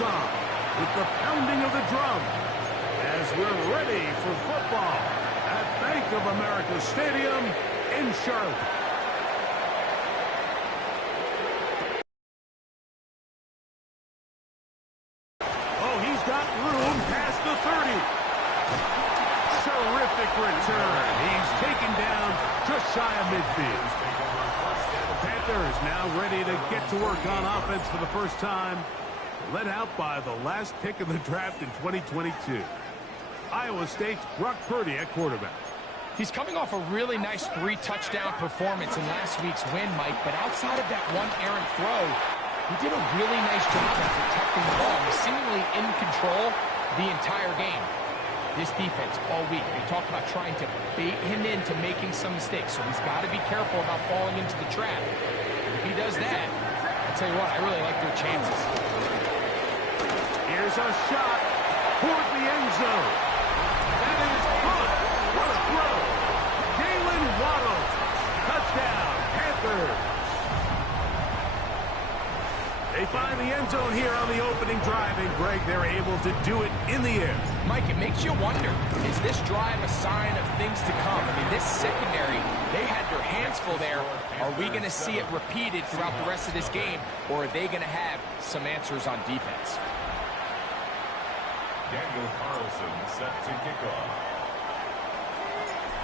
goes on with the pounding of the drum as we're ready for football at Bank of America Stadium in Charlotte. Oh, he's got room past the 30. Terrific return. He's taken down just shy of midfield. The Panthers now ready to get to work on offense for the first time. Led out by the last pick of the draft in 2022. Iowa State's Brock Purdy at quarterback. He's coming off a really nice 3-touchdown performance in last week's win, Mike, but outside of that one errant throw, he did a really nice job of protecting the ball. He's seemingly in control the entire game. This defense all week, they talked about trying to bait him into making some mistakes, so he's got to be careful about falling into the trap. If he does that, I'll tell you what, I really like their chances. Here's a shot toward the end zone. That is good. What a throw. Jalen Waddle. Touchdown, Panthers. They find the end zone here on the opening drive, and Greg, they're able to do it in the air. Mike, it makes you wonder, is this drive a sign of things to come? I mean, this secondary, they had their hands full there. Are we going to see it repeated throughout the rest of this game, or are they going to have some answers on defense? Daniel Carlson set to kick off.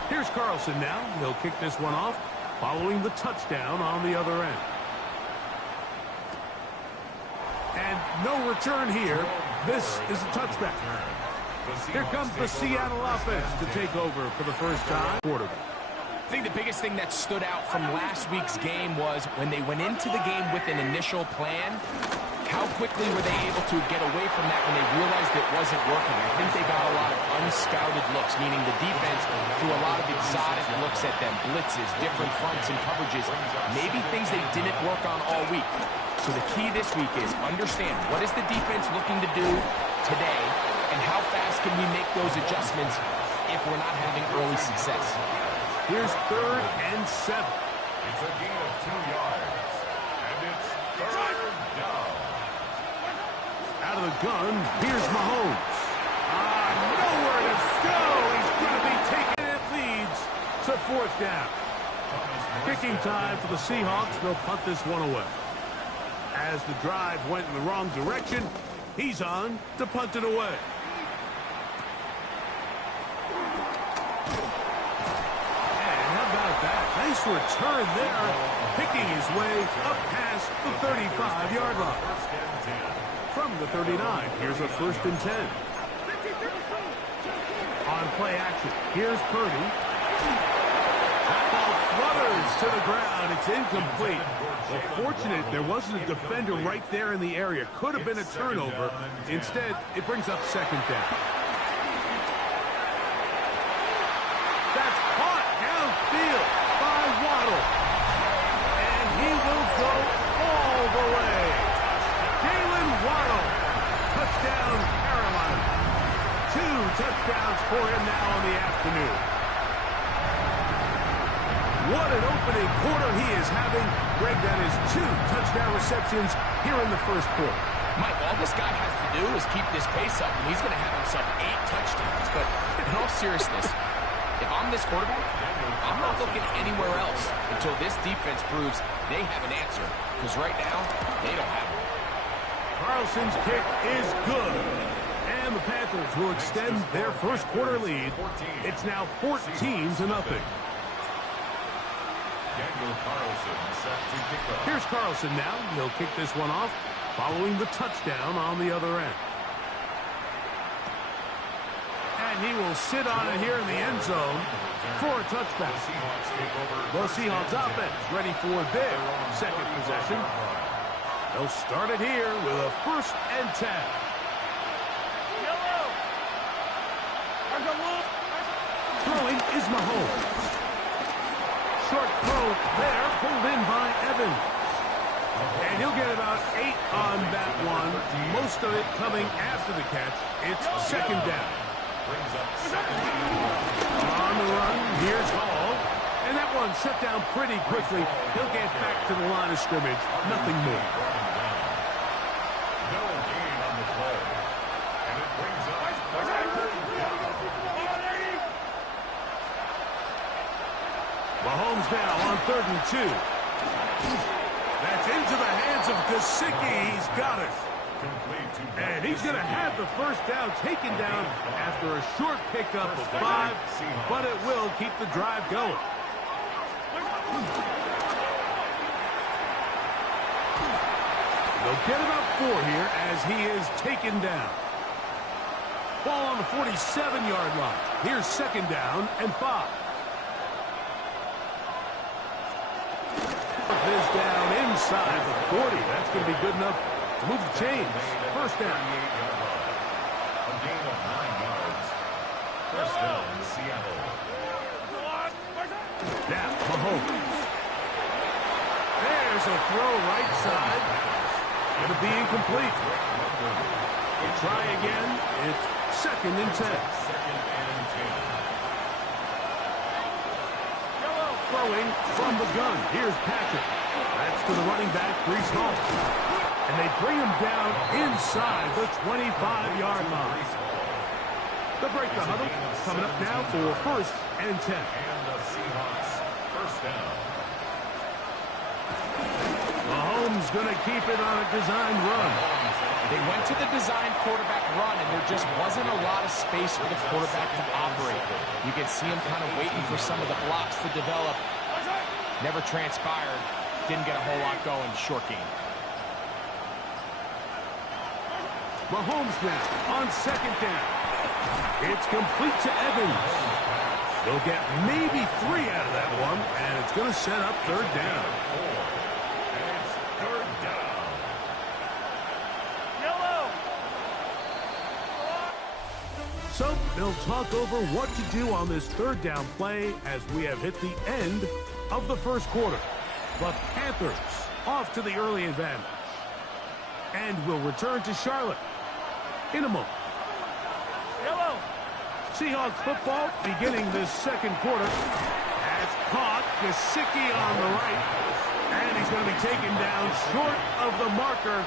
Here's Carlson now. He'll kick this one off following the touchdown on the other end. And no return here. This is a touchback. Here comes the Seattle offense to take over for the first time. Quarterback. I think the biggest thing that stood out from last week's game was when they went into the game with an initial plan, how quickly were they able to get away from that when they realized it wasn't working? I think they got a lot of unscouted looks, meaning the defense threw a lot of exotic looks at them, blitzes, different fronts and coverages, maybe things they didn't work on all week. So the key this week is understand what is the defense looking to do today and how fast can we make those adjustments if we're not having early success. Here's 3rd and 7. It's a gain of 2 yards. And it's 3rd down. Out of the gun, here's Mahomes. Nowhere to go. He's going to be taken. It leads to 4th down. Kicking time for the Seahawks. They'll punt this one away. As the drive went in the wrong direction, he's on to punt it away. Nice return there, picking his way up past the 35-yard line. From the 39, here's a 1st and 10. On play action, here's Purdy. That ball flutters to the ground. It's incomplete. Well, fortunate there wasn't a defender right there in the area. Could have been a turnover. Instead, it brings up 2nd down. That's caught downfield by Waddle. And he will go all the way. Jalen Waddle. Touchdown, Carolina. 2 touchdowns for him now on the afternoon. What an opening quarter he is having. Greg, that is 2 touchdown receptions here in the first quarter. Mike, all this guy has to do is keep this pace up, and he's going to have himself 8 touchdowns. But in all seriousness, if I'm this quarterback, I'm not looking anywhere else until this defense proves they have an answer. Because right now, they don't have it. Carlson's kick is good. And the Panthers will extend their first quarter lead. It's now 14-0. Daniel Carlson set to kick off. Here's Carlson now. He'll kick this one off following the touchdown on the other end. And he will sit on it here in the end zone for a touchback. The Seahawks offense ready for their 2nd possession. They'll start it here with a 1st and 10. Throwing is Mahomes. Short throw there, pulled in by Evans. And he'll get about 8 on that one. Most of it coming after the catch. It's 2nd down. On the run, here's Hall. And that one shut down pretty quickly. He'll get back to the line of scrimmage. Nothing more. No gain on the Mahomes now on 3rd and 2. That's into the hands of Gesicki. He's got it. And he's going to have the first down taken down after a short pickup of 5, but it will keep the drive going. They'll get about 4 here as he is taken down. Ball on the 47-yard line. Here's 2nd down and 5. This down inside the 40. That's going to be good enough to move the chains. First down. A gain of 9 yards. First down, Seattle. Now, Mahomes. There's a throw right side. Going to be incomplete. We'll try again. It's 2nd and 10. Throwing from the gun. Here's Patrick. That's to the running back, Breece Hall. And they bring him down inside the 25-yard line. They'll break the huddle. Coming up now for 1st and 10. And the Seahawks, first down. Mahomes going to keep it on a designed run. They went to the design quarterback run, and there just wasn't a lot of space for the quarterback to operate. You can see him kind of waiting for some of the blocks to develop. Never transpired. Didn't get a whole lot going. Short game. Mahomes now on 2nd down. It's complete to Evans. They'll get maybe 3 out of that one, and it's going to set up 3rd down. And it's 3rd down. So they'll talk over what to do on this 3rd down play as we have hit the end of the 1st quarter. The Panthers off to the early advantage. And will return to Charlotte in a moment. Seahawks football beginning this 2nd quarter. Has caught Gesicki on the right. And he's going to be taken down short of the marker.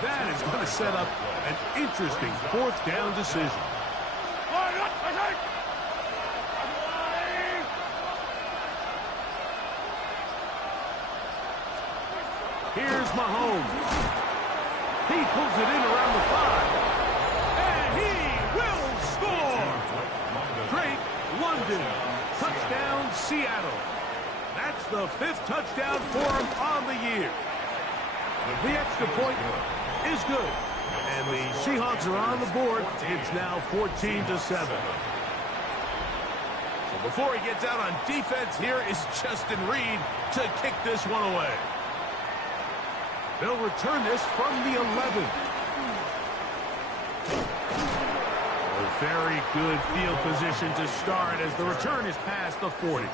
That is going to set up an interesting 4th down decision. Here's Mahomes. He pulls it in around the 5. And he will score! Drake London. Touchdown, Seattle. That's the 5th touchdown for him on the year. The extra point is good. And the Seahawks are on the board. It's now 14-7. So before he gets out on defense, here is Justin Reed to kick this one away. They'll return this from the 11. A very good field position to start as the return is past the 40.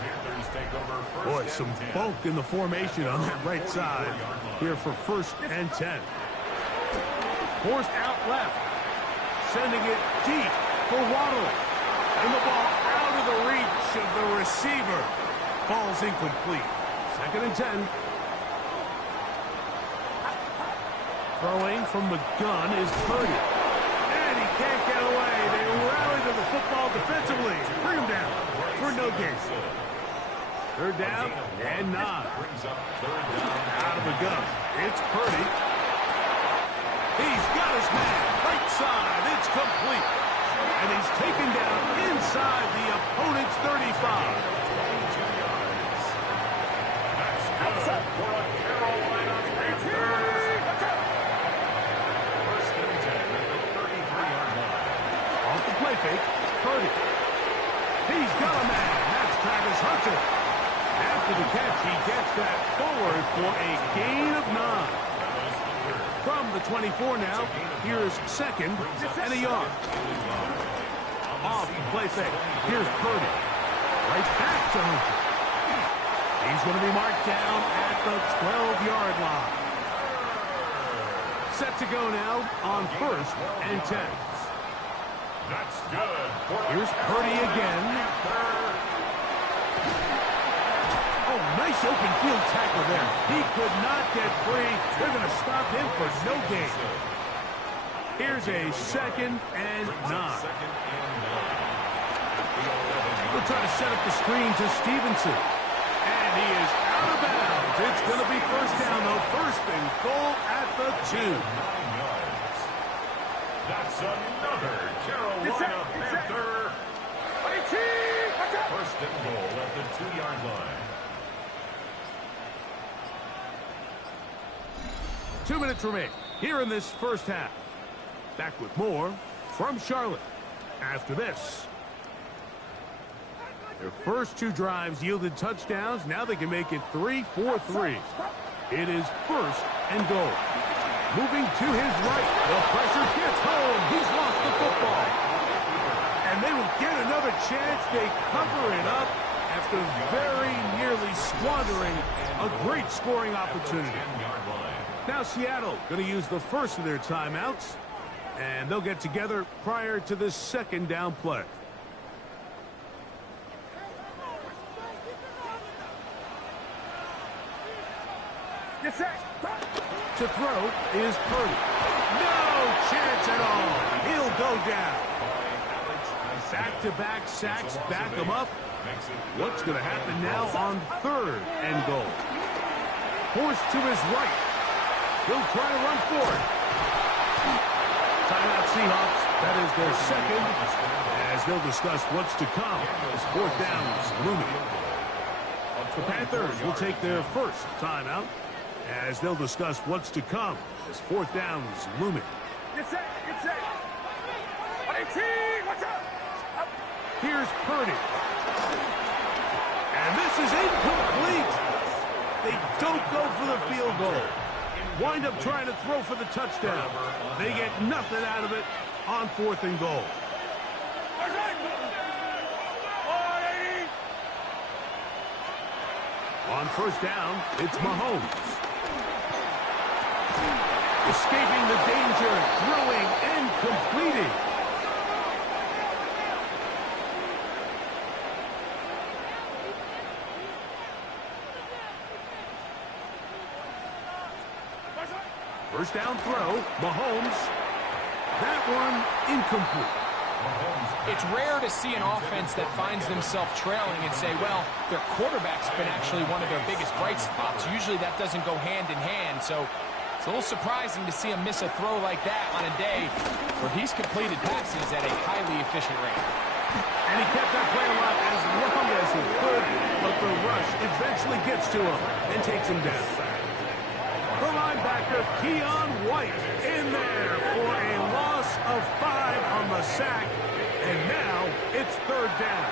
Boy, some bulk in the formation on that right side here for 1st and 10. Forced out left. Sending it deep for Waddle. And the ball out of the reach of the receiver. Falls incomplete. 2nd and 10. Throwing from the gun is Purdy. And he can't get away. They rally to the football defensively. Bring him down for no gain. 3rd down and 9. Out of the gun. It's Purdy. He's got his man. Right side. It's complete. And he's taken down inside the opponent's 35. That's good for a Carolina Panthers. First and 10 at the 33-yard line. Off the play fake, Purdy. He's got a man. That's Travis Hunter. After the catch, he gets that forward for a gain of 9. From the 24 now, here's 2nd and a yard. Off the play fake, here's Purdy. Right back to Hunter. He's going to be marked down at the 12-yard line. Set to go now on 1st and 10. That's good. Here's Purdy again. Oh, nice open field tackle there. He could not get free. They're going to stop him for no gain. Here's a 2nd and 9. We'll try to set up the screen to Stevenson. And He is out of bounds. It's going to be first down, though. First and goal at the 2. 9 yards. That's another Carolina Panther. First and goal at the 2-yard line. 2 minutes remain here in this first half. Back with more from Charlotte after this. Their first 2 drives yielded touchdowns. Now they can make it 3-4-3. It is first and goal. Moving to his right. The pressure gets home. He's lost the football. And they will get another chance. They cover it up after very nearly squandering a great scoring opportunity. Now Seattle going to use the first of their timeouts. And they'll get together prior to this second down play. To throw is Purdy. No chance at all. He'll go down. Back-to-back sacks back him up. What's going to happen now on third and goal? Forced to his right. He'll try to run for it. Timeout Seahawks. That is their second, as they'll discuss what's to come as fourth down is looming. The Panthers will take their first timeout, as they'll discuss what's to come as fourth down is looming. Here's Purdy. And this is incomplete. They don't go for the field goal. Wind up trying to throw for the touchdown. They get nothing out of it on fourth and goal. On first down, it's Mahomes. Escaping the danger, throwing and completing. First down throw, Mahomes. That one incomplete. It's rare to see an offense that finds themselves trailing and say, well, their quarterback's been actually one of their biggest bright spots. Usually that doesn't go hand in hand, so it's a little surprising to see him miss a throw like that on a day where he's completed passes at a highly efficient rate. And he kept that play alive as long as he could, but the rush eventually gets to him and takes him down. The linebacker, Keon White, in there for a loss of 5 on the sack. And now it's third down.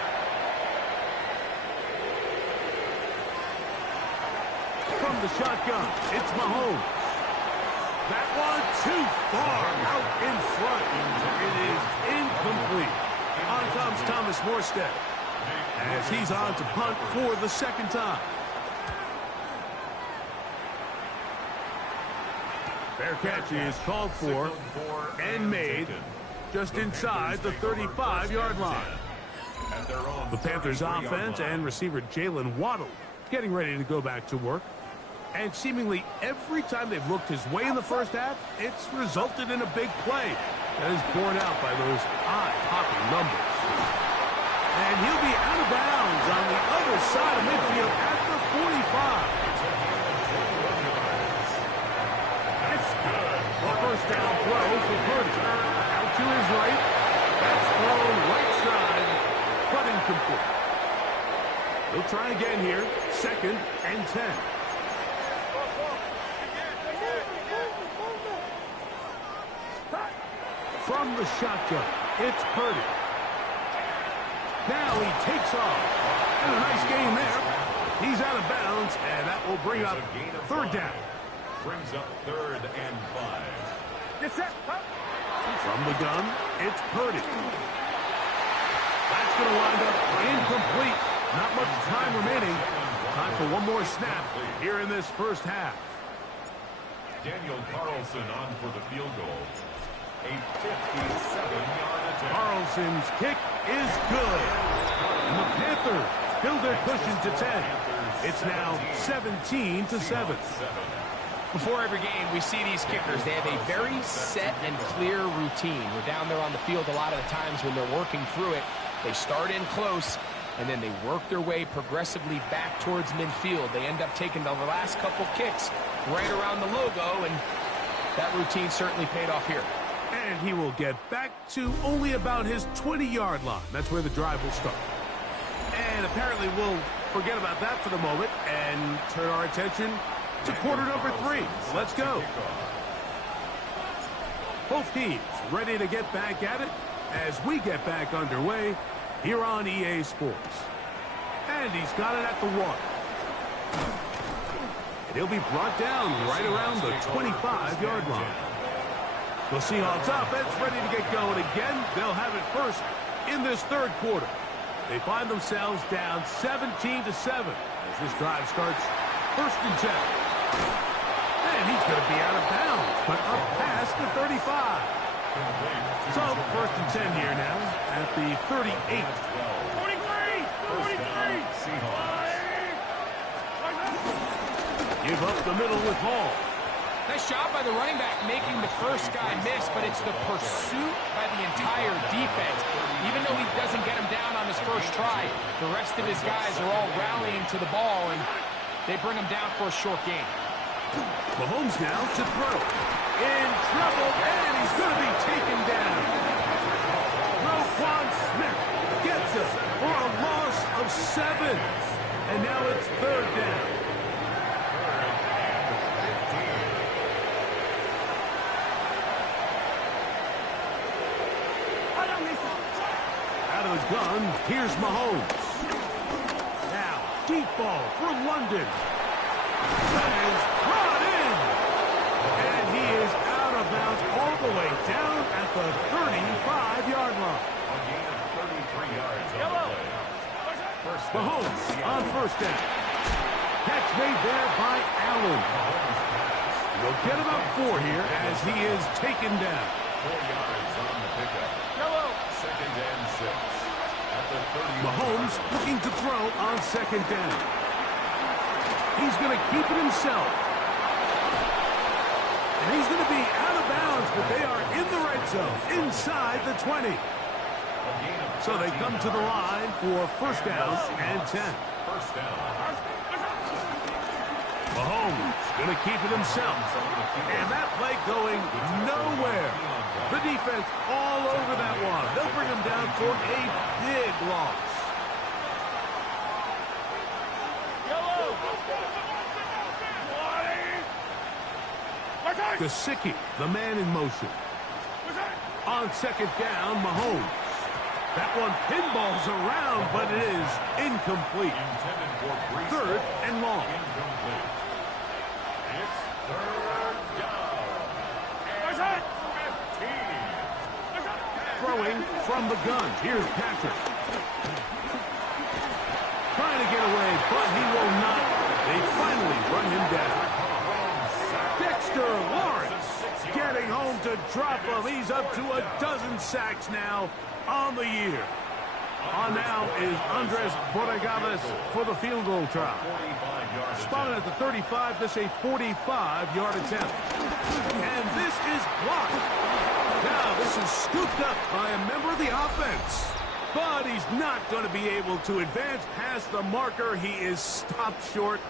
From the shotgun, it's Mahomes. That one too far out in front. It is incomplete. On comes Thomas Morstead as he's on to punt for the second time. Fair catch is called for and made just inside the 35-yard line. The Panthers offense and receiver Jalen Waddle getting ready to go back to work. And seemingly every time they've looked his way in the first half, it's resulted in a big play that is borne out by those eye-popping numbers. And he'll be out of bounds on the other side of midfield at the 45. A first down throw for Purdy. Out to his right. That's thrown right side, but incomplete. He'll try again here. Second and 10. From the shotgun, it's Purdy. Now he takes off. And a nice gain there. He's out of bounds, and that will bring up third down. Brings up third and 5. From the gun, it's Purdy. That's going to wind up incomplete. Not much time remaining. Time for one more snap here in this first half. Daniel Carlson on for the field goal. A 57-yard attempt. Carlson's kick is good. And the Panthers build their cushion to 10. It's now 17-7. Before every game, we see these kickers. They have a very set and clear routine. We're down there on the field a lot of the times when they're working through it. They start in close, and then they work their way progressively back towards midfield. They end up taking the last couple kicks right around the logo, and that routine certainly paid off here. And he will get back to only about his 20-yard line. That's where the drive will start. And apparently we'll forget about that for the moment and turn our attention to quarter number 3. Let's go. Both teams ready to get back at it as we get back underway here on EA Sports. And he's got it at the 1. And he'll be brought down right around the 25-yard line. The Seahawks offense ready to get going again. They'll have it first in this third quarter. They find themselves down 17-7 as this drive starts first and 10. And he's going to be out of bounds, but up past the 35. So first and 10 here now at the 38. 43! 43! Give up the middle with Hall. Nice job by the running back making the first guy miss, but it's the pursuit by the entire defense. Even though he doesn't get him down on his first try, the rest of his guys are all rallying to the ball, and they bring him down for a short gain. Mahomes now to throw. In trouble, and he's going to be taken down. Roquan Smith gets him for a loss of 7. And now it's third down. Out of the gun, here's Mahomes. Now, deep ball for London. That is brought in. And he is out of bounds all the way down at the 35-yard line. A gain of 33 yards on the play. Mahomes on first down. Catch made there by Allen. They'll get about 4 here as he is taken down. 4 yards on the pickup. Second and 6. At the 30. Mahomes looking to throw on second down. He's going to keep it himself. And he's going to be out of bounds, but they are in the red zone, inside the 20. So they come to the line for first down and 10. First down. Mahomes going to keep it himself. And that play going nowhere. The defense all over that one. They'll bring him down for a big loss. Gesicki, the man in motion. On second down, Mahomes. That one pinballs around, but it is incomplete. Third and long. It's third down. Throwing from the gun. Here's Patrick. Trying to get away, but he will not. They finally run him down. Dexter Lawrence getting home to drop him. He's up to a dozen sacks now on the year. On now is Andres Borregales for the field goal try. Spotted at the 35. This a 45-yard attempt. And this is blocked. Now this is scooped up by a member of the offense. But he's not going to be able to advance past the marker. He is stopped short.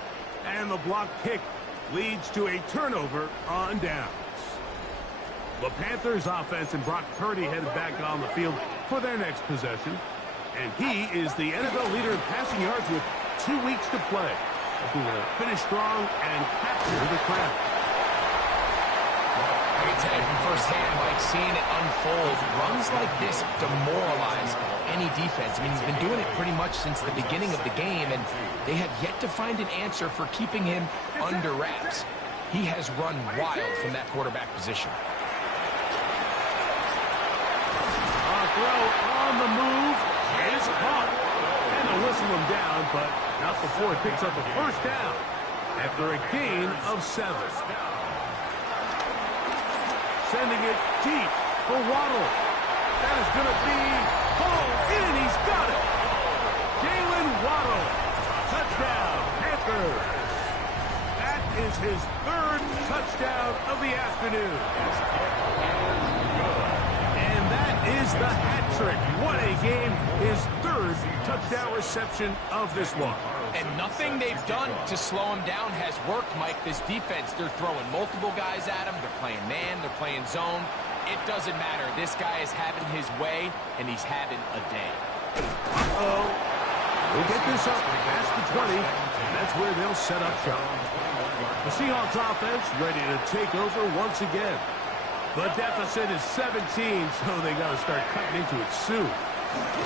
And the block kick leads to a turnover on downs. The Panthers offense and Brock Purdy headed back on the field for their next possession. And he is the NFL leader in passing yards with 2 weeks to play. Looking to finish strong and capture the crowd. I can tell you from firsthand, Mike, seeing it unfold, runs like this demoralize any defense. I mean, he's been doing it pretty much since the beginning of the game, and they have yet to find an answer for keeping him under wraps. He has run wild from that quarterback position. A throw on the move is caught. And they'll whistle him down, but not before he picks up a first down after a gain of 7. Sending it deep for Waddle. That is going to be hauled in. He's got it. Jalen Waddle. Touchdown, Panthers. That is his 3rd touchdown of the afternoon. And that is the hat Patrick, what a game. His third touchdown reception of this one. And nothing they've done to slow him down has worked, Mike. This defense, they're throwing multiple guys at him. They're playing man, they're playing zone. It doesn't matter. This guy is having his way, and he's having a day. Uh-oh. We'll get this up past the 20, and that's where they'll set up shop. The Seahawks offense ready to take over once again. The deficit is 17, so they got to start cutting into it soon.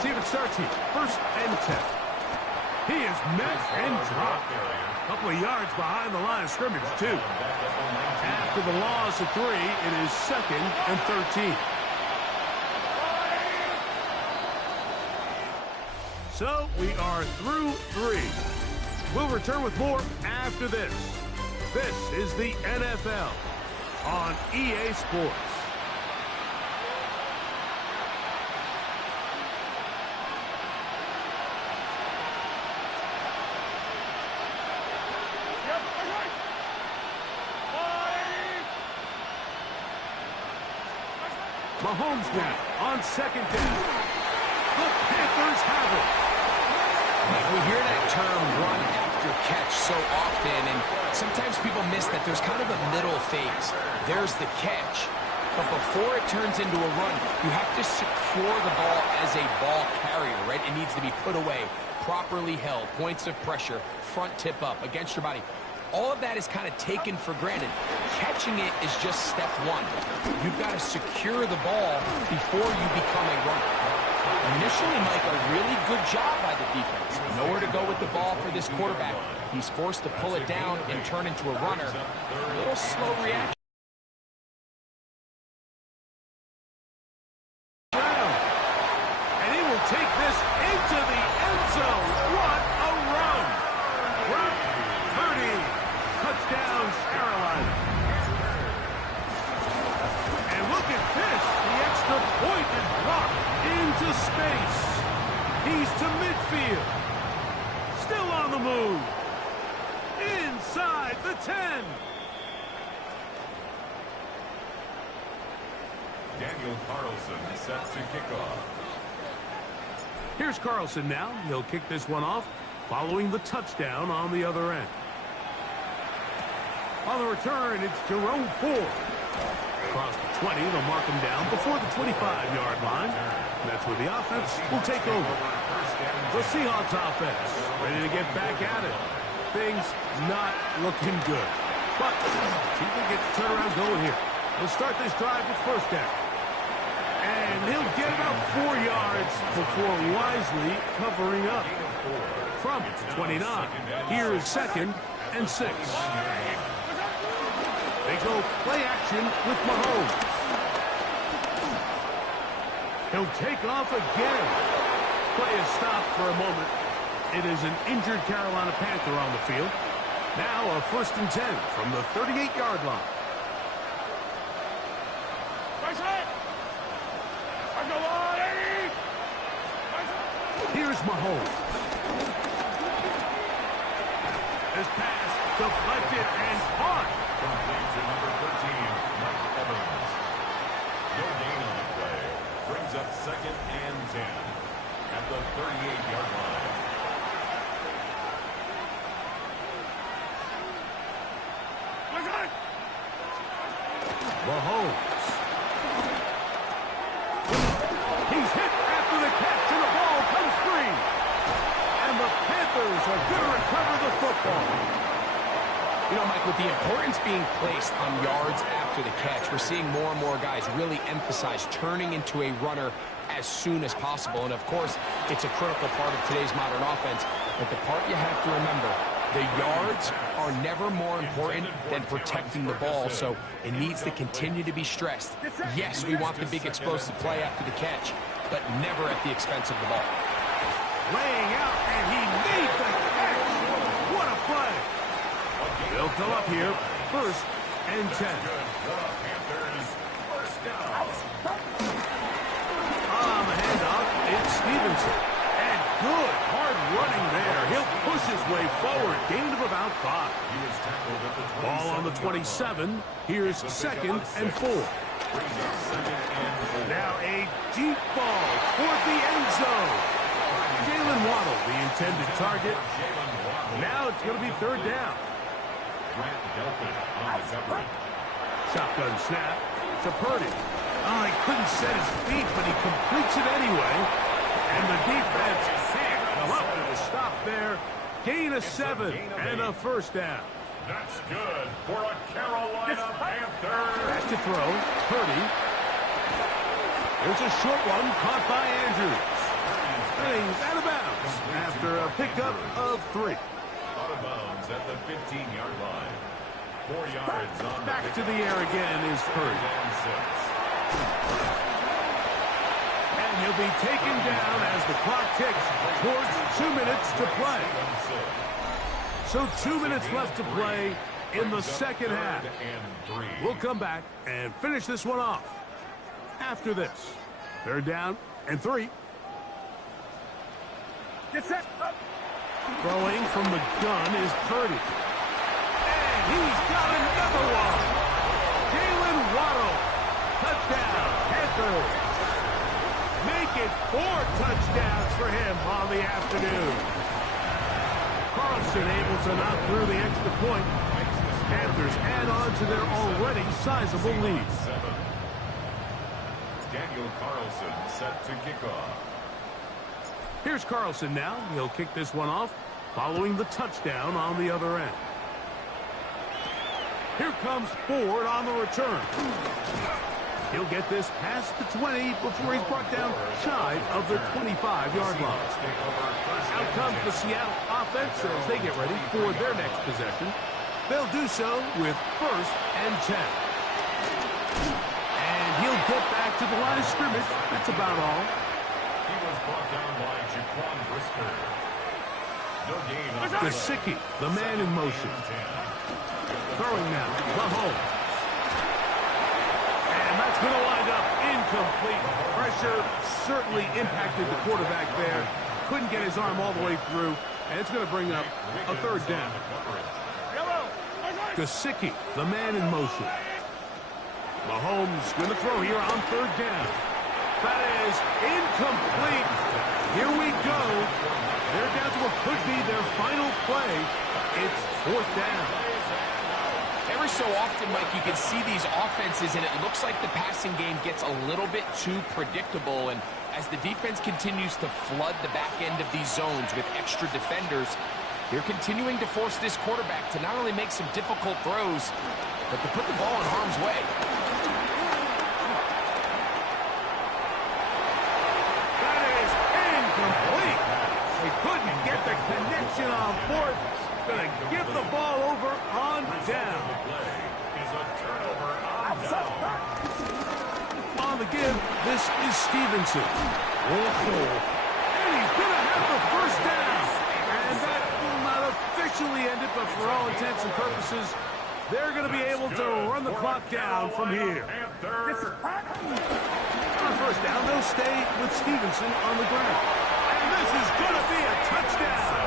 See if it starts here. First and 10. He is met and dropped. A couple of yards behind the line of scrimmage, too. After the loss of 3, it is second and 13. So we are through 3. We'll return with more after this. This is the NFL on EA Sports. Mahomes now on second down. The Panthers have it. We hear that term run after catch so often, and sometimes people miss that there's kind of a middle phase. There's the catch, but before it turns into a run, you have to secure the ball as a ball carrier, right? It needs to be put away, properly held, points of pressure, front tip up against your body. All of that is kind of taken for granted. Catching it is just step one. You've got to secure the ball before you become a runner. Initially, Mike, a really good job by the defense. Nowhere to go with the ball for this quarterback. He's forced to pull it down and turn into a runner. A little slow reaction. And he will take this into the end zone. What a run! Brock Purdy. Touchdown, Carolina. And look at this. The extra point is blocked into space. He's to midfield. Still on the move. Inside the 10. Daniel Carlson set to kick off. Here's Carlson now. He'll kick this one off following the touchdown on the other end. On the return, it's Jerome Ford. Across the 20, they'll mark him down before the 25-yard line. And that's where the offense will take over. The Seahawks offense ready to get back at it. Things not looking good. But see if they get the turnaround going here. We'll start this drive with first down. And he'll get about 4 yards before wisely covering up. From 29, here is second and 6. They go play action with Mahomes. He'll take off again. Play is stopped for a moment. It is an injured Carolina Panther on the field. Now a first and 10 from the 38-yard line. Here's Mahomes. This pass deflected and caught. Complete to number 13, Mike Evans. No gain on the play. Brings up second and 10 at the 38-yard line. Mahomes. He's hit after the catch, and the ball comes free. And the Panthers are going to recover the football. You know, Mike, with the importance being placed on yards after the catch, we're seeing more and more guys really emphasize turning into a runner as soon as possible. And, of course, it's a critical part of today's modern offense. But the part you have to remember, the yards are never more important than protecting the ball, so it needs to continue to be stressed. Yes, we want the big explosive play after the catch, but never at the expense of the ball. Laying out, and he made the catch. What a play. They'll come up here, first and 10. On the handoff, it's Stevenson. And good, hard running there. He'll push his way forward. Gain of about 5. Ball on the 27. Here's second and 4. Now a A deep ball toward the end zone. Jalen Waddle, the intended target. Now it's going to be third down. Shotgun snap to Purdy. Oh, he couldn't set his feet, but he completes it anyway. And the defense can't come up with a stop there. Gain of 7 and a first down. That's good for a Carolina Panther. Back to throw. Purdy. There's a short one caught by Andrews. He's out of bounds after a pickup of 3. Out of bounds at the 15-yard line. 4 yards on Back to the air again is Purdy. And he'll be taken down as the clock ticks towards 2 minutes to play. So 2 minutes left to play in the second half. We'll come back and finish this one off after this. Third down and 3. Throwing from the gun is Purdy. And he's got another one. Jalen Waddle. Touchdown, Panthers. Make it 4 touchdowns for him on the afternoon. Carlson able to knock through the extra point. Panthers add on to their already sizable lead. Daniel Carlson set to kick off. Here's Carlson now. He'll kick this one off following the touchdown on the other end. Here comes Ford on the return. He'll get this past the 20 before he's brought down shy of the 25-yard line. Out comes the Seattle offense as they get ready for their next possession. They'll do so with 1st and 10. And he'll get back to the line of scrimmage. That's about all. He was brought down by Jaquan Brisker. No gain on Gesicki, the man in motion. Throwing now, Mahomes. And that's going to wind up incomplete. Pressure certainly impacted the quarterback there. Couldn't get his arm all the way through. And it's going to bring up a third down. Gesicki, the man in motion. Mahomes going to throw here on third down. That is incomplete. Here we go. They're down to what could be their final play. It's 4th down. Every so often, Mike, you can see these offenses, and it looks like the passing game gets a little bit too predictable. And as the defense continues to flood the back end of these zones with extra defenders, they're continuing to force this quarterback to not only make some difficult throws, but to put the ball in harm's way. That is incomplete. They couldn't get the connection on 4th. Going to give the ball over on down. On the give, this is Stevenson. Whoa. And he's going to have the first down. And that will not officially end it, but for all intents and purposes, they're going to be able to run the clock down from here. On first down, they'll stay with Stevenson on the ground. And this is going to be a touchdown.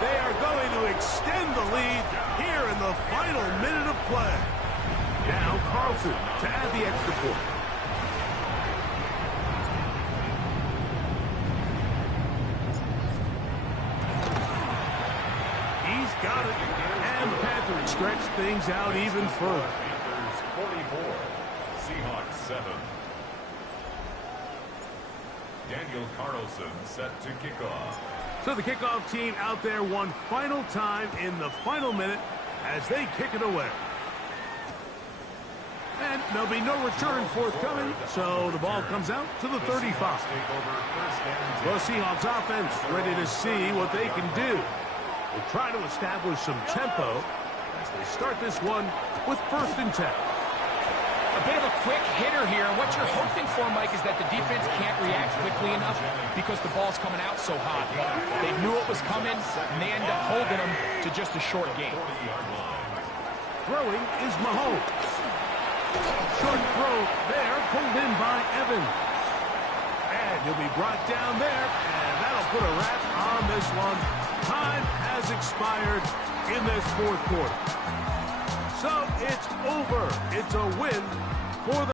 They are going to extend the lead here in the final minute of play. Now Carlson to add the extra point. He's got it. And the Panthers stretch things out even further. Panthers 44, Seahawks 7. Daniel Carlson set to kick off. So the kickoff team out there one final time in the final minute as they kick it away. And there'll be no return forthcoming, so the ball comes out to the 35. The Seahawks offense ready to see what they can do. They'll try to establish some tempo as they start this one with 1st and 10. A bit of a quick hitter here, and what you're hoping for, Mike, is that the defense can't react quickly enough because the ball's coming out so hot. They knew it was coming, and they end up holding them to just a short game. Throwing is Mahomes. Short throw there, pulled in by Evans. And he'll be brought down there, and that'll put a wrap on this one. Time has expired in this 4th quarter. So it's over. It's a win for the